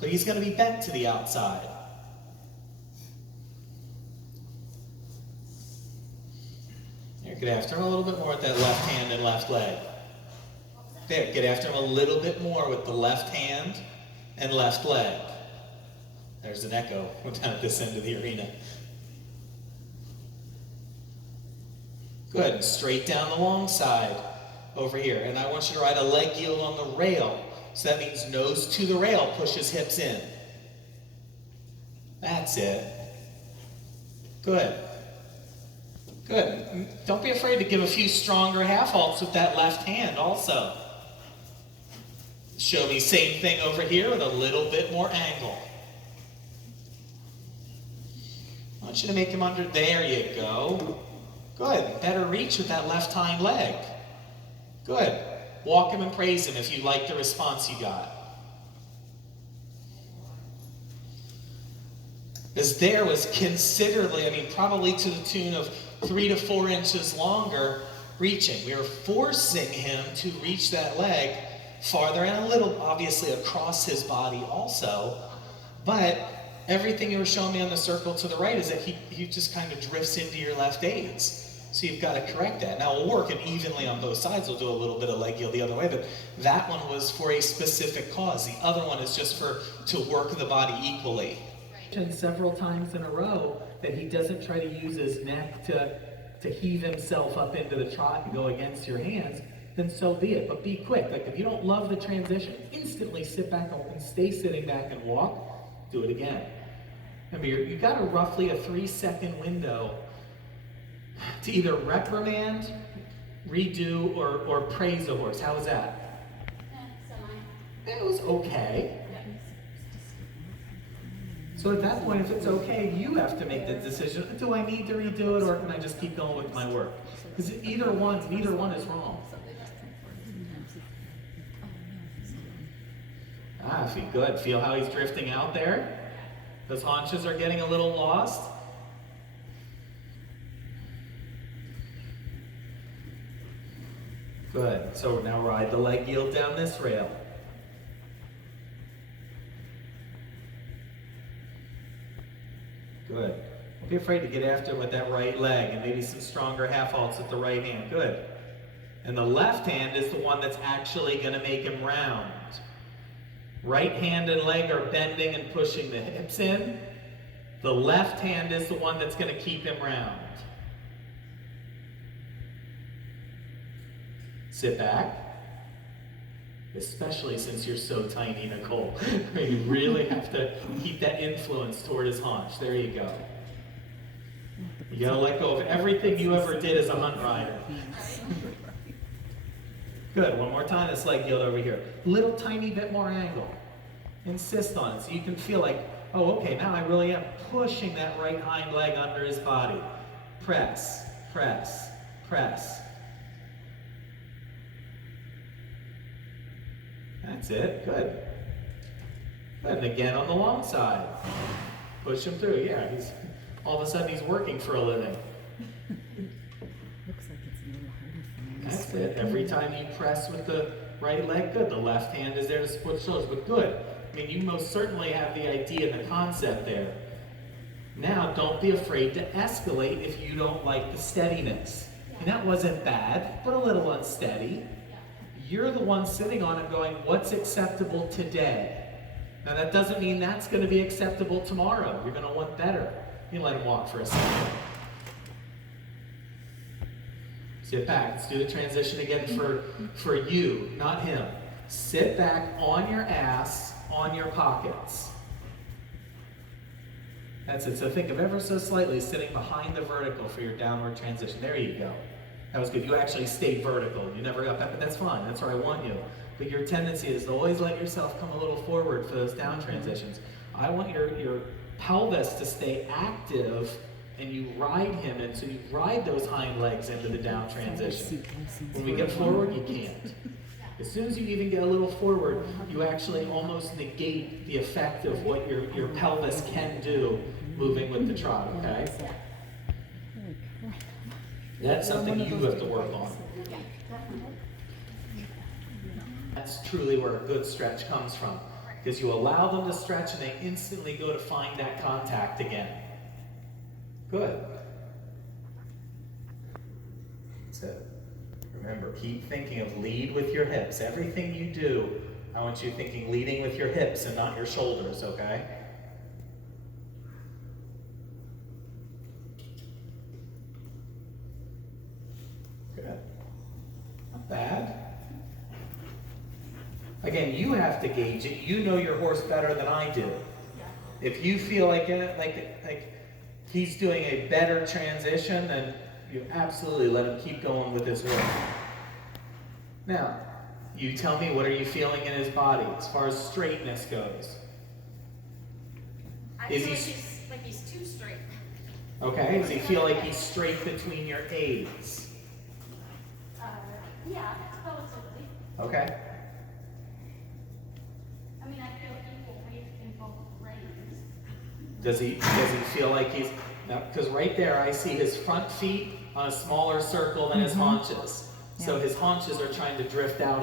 but he's going to be bent to the outside. There, get after him a little bit more with that left hand and left leg. There, get after him a little bit more with the left hand and left leg. There's an echo down at this end of the arena. Good, and straight down the long side over here. And I want you to ride a leg yield on the rail. So that means nose to the rail, pushes hips in. That's it. Good. Good. Don't be afraid to give a few stronger half halts with that left hand also. Show me same thing over here with a little bit more angle. I want you to make him under. There you go. Good. Better reach with that left hind leg. Good. Walk him and praise him if you like the response you got. Because there was considerably, probably to the tune of 3 to 4 inches longer reaching. We were forcing him to reach that leg farther and a little, obviously, across his body also. But everything you were showing me on the circle to the right is that he just kind of drifts into your left aids. So you've got to correct that. Now we'll work it evenly on both sides. We'll do a little bit of leg yield the other way, but that one was for a specific cause. The other one is just to work the body equally. And several times in a row that he doesn't try to use his neck to heave himself up into the trot and go against your hands, then so be it. But be quick. Like if you don't love the transition, instantly sit back up and stay sitting back and walk. Do it again. Remember, you've got roughly a 3-second window to either reprimand, redo, or praise a horse. How was that? It was okay. So at that point, if it's okay, you have to make the decision. Do I need to redo it, or can I just keep going with my work? Because neither one is wrong. Good. Feel how he's drifting out there? Those haunches are getting a little lost. Good. So now ride the leg yield down this rail. Good. Don't be afraid to get after it with that right leg and maybe some stronger half halts with the right hand. Good. And the left hand is the one that's actually going to make him round. Right hand and leg are bending and pushing the hips in. The left hand is the one that's going to keep him round. Sit back, especially since you're so tiny, Nicole. You really have to keep that influence toward his haunch. There you go. You gotta let go of everything you ever did as a hunt rider. Good, one more time, this leg yield over here. Little tiny bit more angle. Insist on it so you can feel like, oh, okay, now I really am pushing that right hind leg under his body. Press, press, press. That's it. Good. Good. And again on the long side. Push him through. Yeah, all of a sudden he's working for a living. Looks like it's a little harder for me. That's it. Every time you press with the right leg, good. The left hand is there to split shoulders, but good. You most certainly have the idea and the concept there. Now, don't be afraid to escalate if you don't like the steadiness. That wasn't bad, but a little unsteady. You're the one sitting on it going, what's acceptable today? Now that doesn't mean that's going to be acceptable tomorrow. You're going to want better. You let him walk for a second. Sit back. Let's do the transition again for you, not him. Sit back on your ass, on your pockets. That's it. So think of ever so slightly sitting behind the vertical for your downward transition. There you go. That was good. You actually stayed vertical. You never got back, but that's fine. That's where I want you. But your tendency is to always let yourself come a little forward for those down transitions. I want your pelvis to stay active, and you ride him, and so you ride those hind legs into the down transition. When we get forward, you can't. As soon as you even get a little forward, you actually almost negate the effect of what your pelvis can do moving with the trot, okay? That's something you have to work on. That's truly where a good stretch comes from. Because you allow them to stretch and they instantly go to find that contact again. Good. That's it. Remember, keep thinking of lead with your hips. Everything you do, I want you thinking leading with your hips and not your shoulders, okay? Good. Not bad. Again, you have to gauge it. You know your horse better than I do. If you feel like he's doing a better transition, then you absolutely let him keep going with his work. Now, you tell me, what are you feeling in his body as far as straightness goes? I feel like he's too straight. Okay, does he feel like he's straight between your aids? Yeah, relatively. Okay. I mean, I feel equal weight in both reins. Does he feel like he's, now, because right there I see his front feet on a smaller circle than his haunches. So his haunches are trying to drift out